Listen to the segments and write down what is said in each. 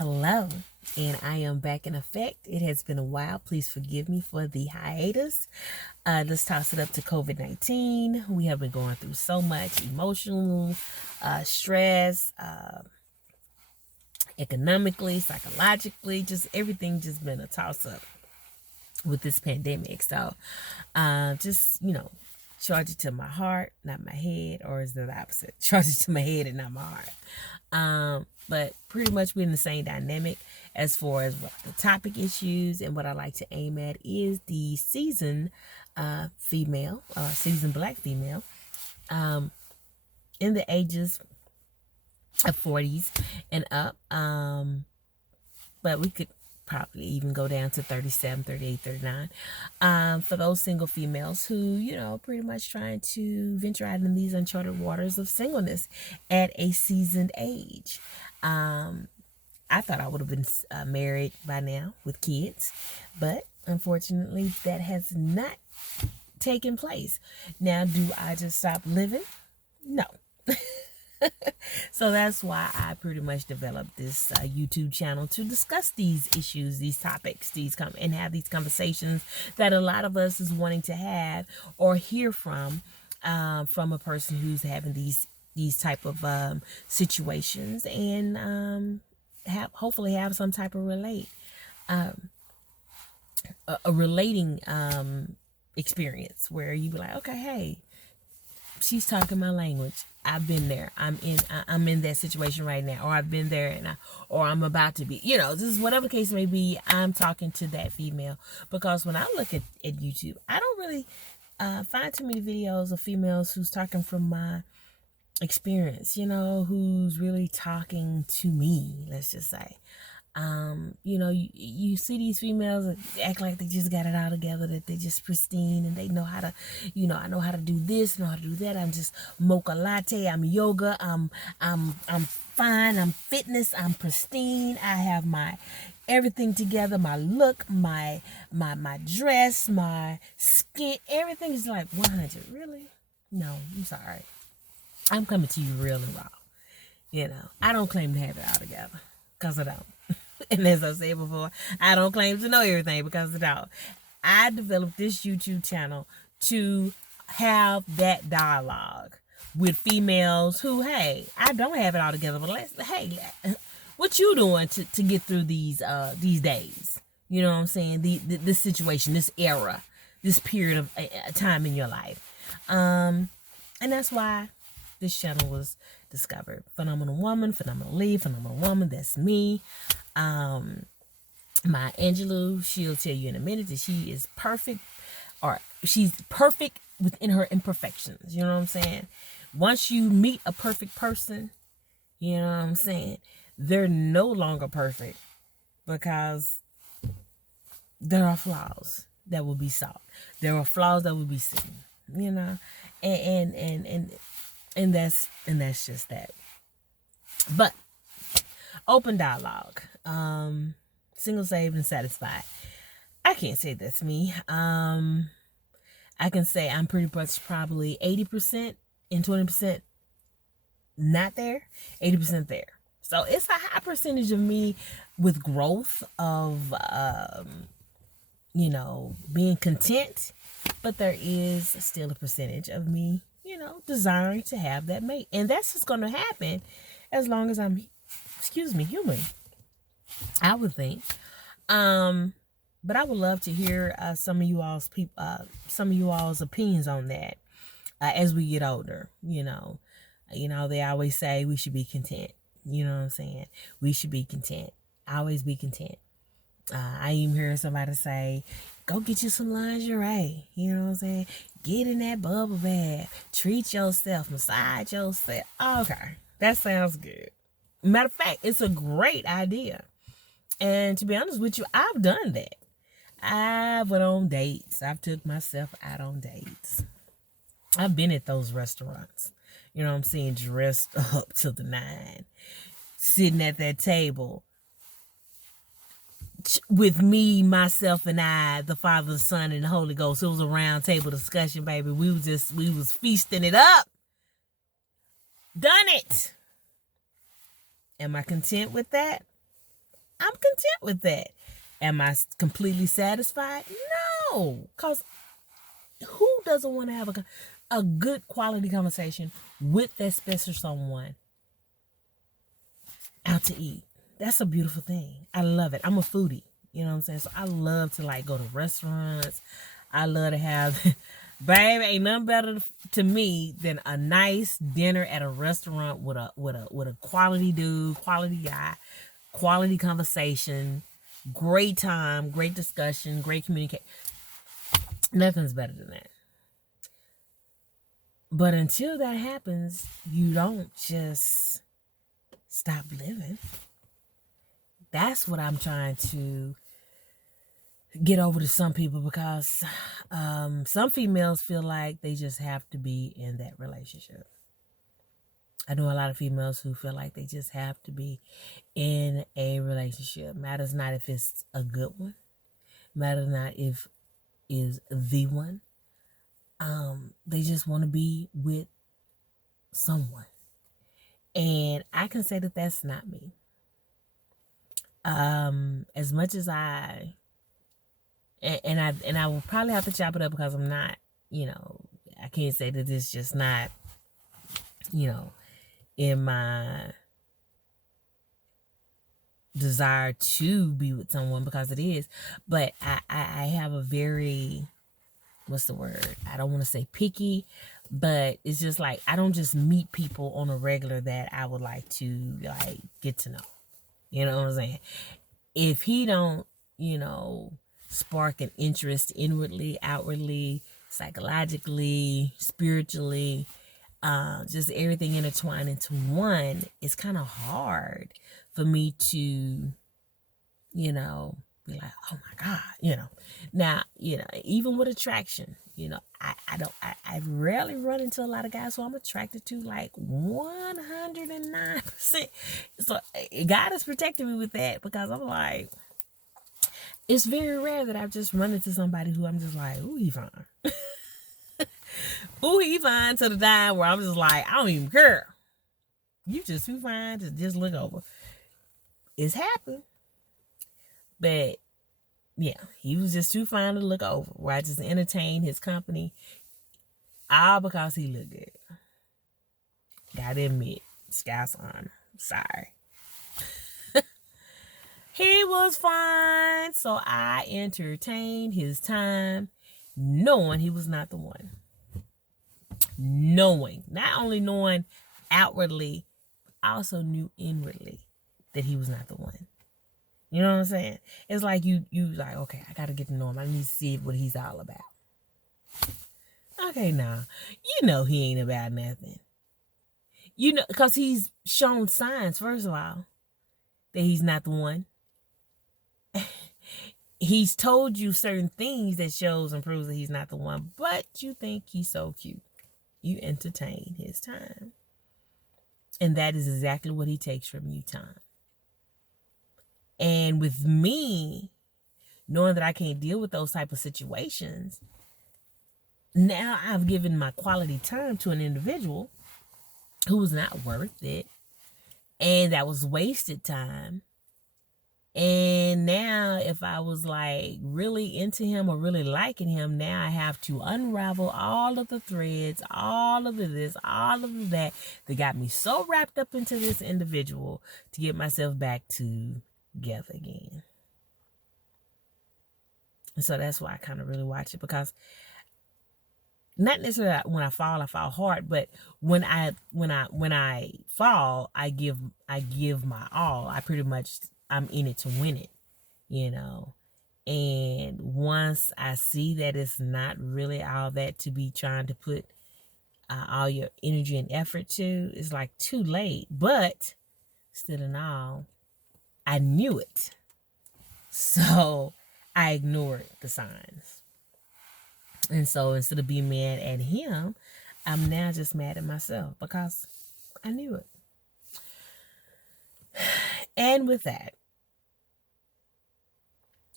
Hello, and I am back in effect. It has been a while. Please forgive me for the hiatus. Let's toss it up to COVID-19. We have been going through so much emotional stress, economically, psychologically, just everything just been a toss up with this pandemic. So just, charge it to my heart, not my head, or is it the opposite? Charge it to my head and not my heart. But pretty much we're in the same dynamic as far as what the topic issues, and what I like to aim at is the seasoned female, seasoned black female, in the ages of 40s and up. But we could probably even go down to 37, 38, 39. For those single females who, pretty much trying to venture out in these uncharted waters of singleness at a seasoned age. I thought I would have been married by now with kids, but unfortunately that has not taken place. Now, do I just stop living? No. So that's why I pretty much developed this YouTube channel to discuss these issues, these topics, and have these conversations that a lot of us is wanting to have or hear from a person who's having these type of situations, and hopefully have some type of relating experience where you be like, okay, hey, she's talking my language. I've been there. I'm in that situation right now, or I've been there, or I'm about to be. This is whatever the case may be. I'm talking to that female, because when I look at YouTube, I don't really find too many videos of females who's talking from my experience. Who's really talking to me. Let's just say. You see these females that act like they just got it all together, that they just pristine, and they know how to, I know how to do this, know how to do that. I'm just mocha latte. I'm yoga. I'm fine. I'm fitness. I'm pristine. I have my everything together. My look, my dress, my skin, everything is like 100. Really? No, I'm sorry. I'm coming to you real and raw. I don't claim to have it all together, because I don't. And as I said before, I don't claim to know everything, because I don't. I developed this YouTube channel to have that dialogue with females who, hey, I don't have it all together, but hey, what you doing to get through these days? You know what I'm saying? This situation, this era, this period of time in your life. And that's why this channel was discovered. Phenomenal woman, phenomenal woman. That's me. My Angelou, she'll tell you in a minute that she is perfect, or she's perfect within her imperfections. You know what I'm saying? Once you meet a perfect person, you know what I'm saying, they're no longer perfect, because there are flaws that will be sought. There are flaws that will be seen. And that's just that. But open dialogue. Single, saved, and satisfied. I can't say that's me. I can say I'm pretty much probably 80% and 20% not there, 80% there. So it's a high percentage of me with growth of, being content, but there is still a percentage of me, desiring to have that mate. And that's just going to happen as long as I'm, human, I would think. But I would love to hear some of you all's opinions on that as we get older. They always say we should be content. You know what I'm saying? We should be content. Always be content. I even heard somebody say, go get you some lingerie. You know what I'm saying? Get in that bubble bath. Treat yourself. Massage yourself. Okay. That sounds good. Matter of fact, it's a great idea. And to be honest with you, I've done that. I went on dates. I've took myself out on dates. I've been at those restaurants. You know what I'm saying? Dressed up to the nine. Sitting at that table. With me, myself, and I, the Father, the Son, and the Holy Ghost. It was a round table discussion, baby. We was feasting it up. Done it. Am I content with that? I'm content with that. Am I completely satisfied? No, because who doesn't want to have a good quality conversation with that special someone out to eat? That's a beautiful thing. I love it. I'm a foodie. You know what I'm saying? So I love to like go to restaurants. I love to have, babe, ain't nothing better to me than a nice dinner at a restaurant with a quality dude, quality guy, quality conversation, great time, great discussion, great communication. Nothing's better than that. But until that happens, you don't just stop living. That's what I'm trying to get over to some people, because some females feel like they just have to be in that relationship. I know a lot of females who feel like they just have to be in a relationship. Matters not if it's a good one. Matters not if is the one. They just want to be with someone. And I can say that that's not me. As much as I will probably have to chop it up, because I'm not, I can't say that it's just not, in my desire to be with someone, because it is. But I have a very, what's the word? I don't want to say picky, but it's just like, I don't just meet people on a regular that I would like to like get to know. You know what I'm saying? If he don't, spark an interest inwardly, outwardly, psychologically, spiritually, just everything intertwined into one, it's kind of hard for me to, be like, oh my God, Now, even with attraction, I rarely run into a lot of guys who I'm attracted to, like 109%. So God has protected me with that, because I'm like, it's very rare that I've just run into somebody who I'm just like, ooh, he fine. Ooh, he fine to the time where I'm just like, I don't even care. You just too fine to just look over. It's happened. But yeah, he was just too fine to look over, where I just entertained his company, all because he looked good. Gotta admit, Scout's on. Sorry. He was fine, so I entertained his time, knowing he was not the one. Not only knowing outwardly, also knew inwardly that he was not the one. You know what I'm saying? It's like you like, okay, I gotta get to know him. I need to see what he's all about. Okay, now, he ain't about nothing. Because he's shown signs, first of all, that he's not the one. He's told you certain things that shows and proves that he's not the one, but you think he's so cute. You entertain his time. And that is exactly what he takes from you, time. And with me, knowing that I can't deal with those type of situations, now I've given my quality time to an individual who was not worth it, and that was wasted time. And now if I was like really into him or really liking him, now I have to unravel all of the threads, all of this, all of that got me so wrapped up into this individual to get myself back together again. And so that's why I kind of really watch it, because not necessarily when I fall hard, but when I fall, I give my all. I'm in it to win it, And once I see that it's not really all that to be trying to put all your energy and effort to, it's like too late. But still in all, I knew it. So I ignored the signs. And so instead of being mad at him, I'm now just mad at myself, because I knew it. And with that,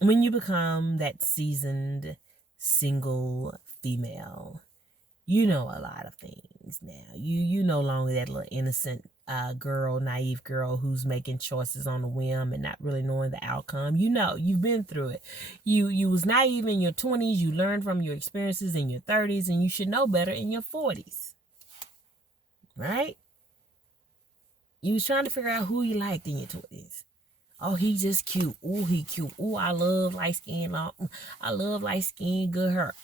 when you become that seasoned single female, you know a lot of things now. You no longer that little innocent girl, naive girl who's making choices on a whim and not really knowing the outcome. You know, you've been through it. You was naive in your 20s. You learned from your experiences in your 30s, and you should know better in your 40s. Right? You was trying to figure out who you liked in your 20s. Oh, he just cute. Oh, he cute. Oh, I love light skin. I love light skin, good hair.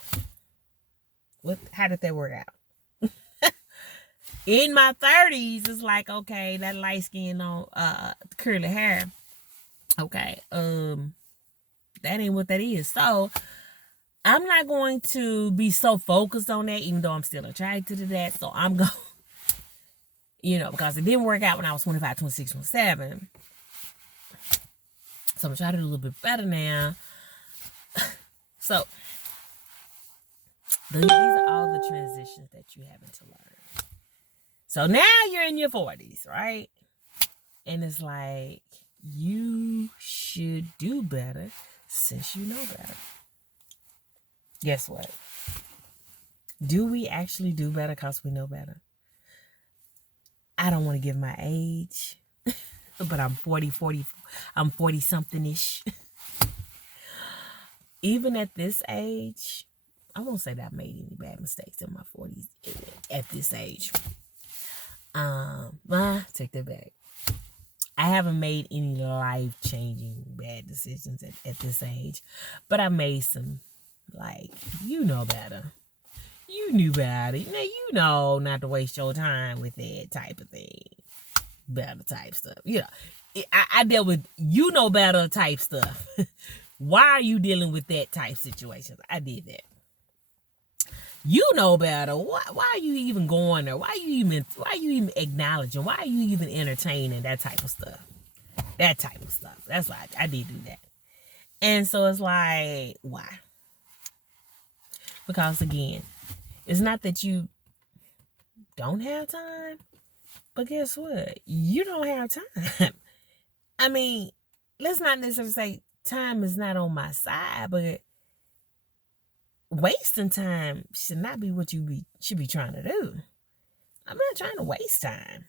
How did that work out? In my 30s, it's like, okay, that light skin on curly hair. Okay, that ain't what that is. So I'm not going to be so focused on that, even though I'm still attracted to that. So I'm going, because it didn't work out when I was 25, 26, 27. So I'm trying to do a little bit better now. So these are all the transitions that you're having to learn. So now you're in your 40s, right? And it's like, you should do better since you know better. Guess what? Do we actually do better because we know better? I don't want to give my age, but I'm 40 something-ish. Even at this age, I won't say that I made any bad mistakes in my 40s at this age. Take that back. I haven't made any life-changing bad decisions at this age, but I made some, you know better. You knew better. Now you know not to waste your time with that type of thing. Better type stuff. I dealt with better type stuff. Why are you dealing with that type situations? I did that. You know better. Why are you even going there? Why are you even acknowledging? Why are you even entertaining that type of stuff? That type of stuff. That's why I did do that. And so it's like, why? Because again, it's not that you don't have time, but guess what? You don't have time. I mean, let's not necessarily say time is not on my side, but wasting time should not be what you should be trying to do. I'm not trying to waste time.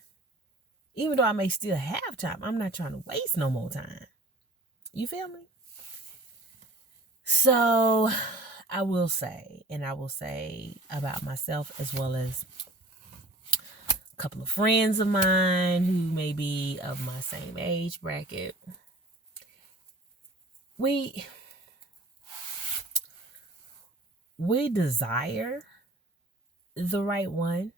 Even though I may still have time, I'm not trying to waste no more time. You feel me? So I will say about myself as well as a couple of friends of mine who may be of my same age bracket. We desire the right one.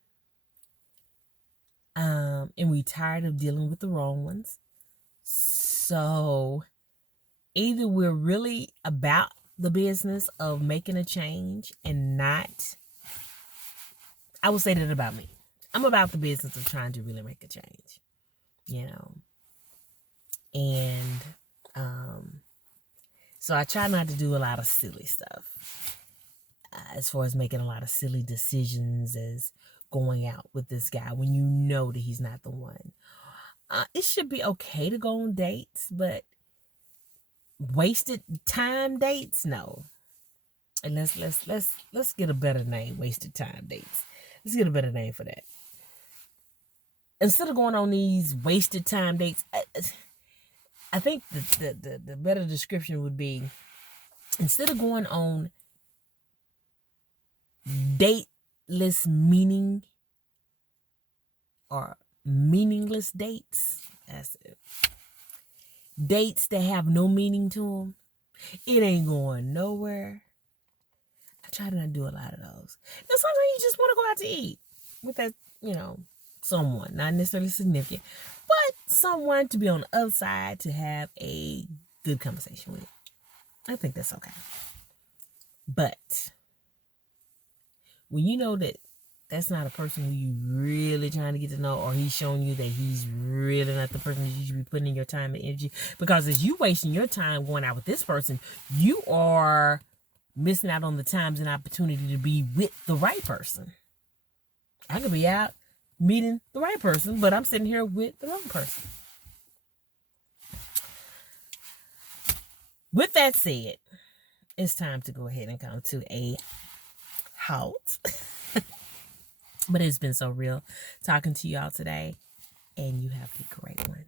And we tired of dealing with the wrong ones. So either we're really about the business of making a change and not, I will say that about me. I'm about the business of trying to really make a change, And so I try not to do a lot of silly stuff. As far as making a lot of silly decisions as going out with this guy when you know that he's not the one. It should be okay to go on dates, but wasted time dates, no. And let's get a better name. Wasted time dates. Let's get a better name for that. Instead of going on these wasted time dates, I think the better description would be, instead of going on dateless meaning or meaningless dates, that's it. Dates that have no meaning to them, it ain't going nowhere. I try to not do a lot of those. Now, sometimes you just want to go out to eat with that, someone, not necessarily significant, but someone to be on the other side to have a good conversation with. I think that's okay. But when you know that that's not a person who you really trying to get to know, or he's showing you that he's really not the person that you should be putting in your time and energy, because as you wasting your time going out with this person, you are missing out on the times and opportunity to be with the right person. I could be out meeting the right person, but I'm sitting here with the wrong person. With that said, it's time to go ahead and come to a halt. But it's been so real talking to y'all today. and you have a great one.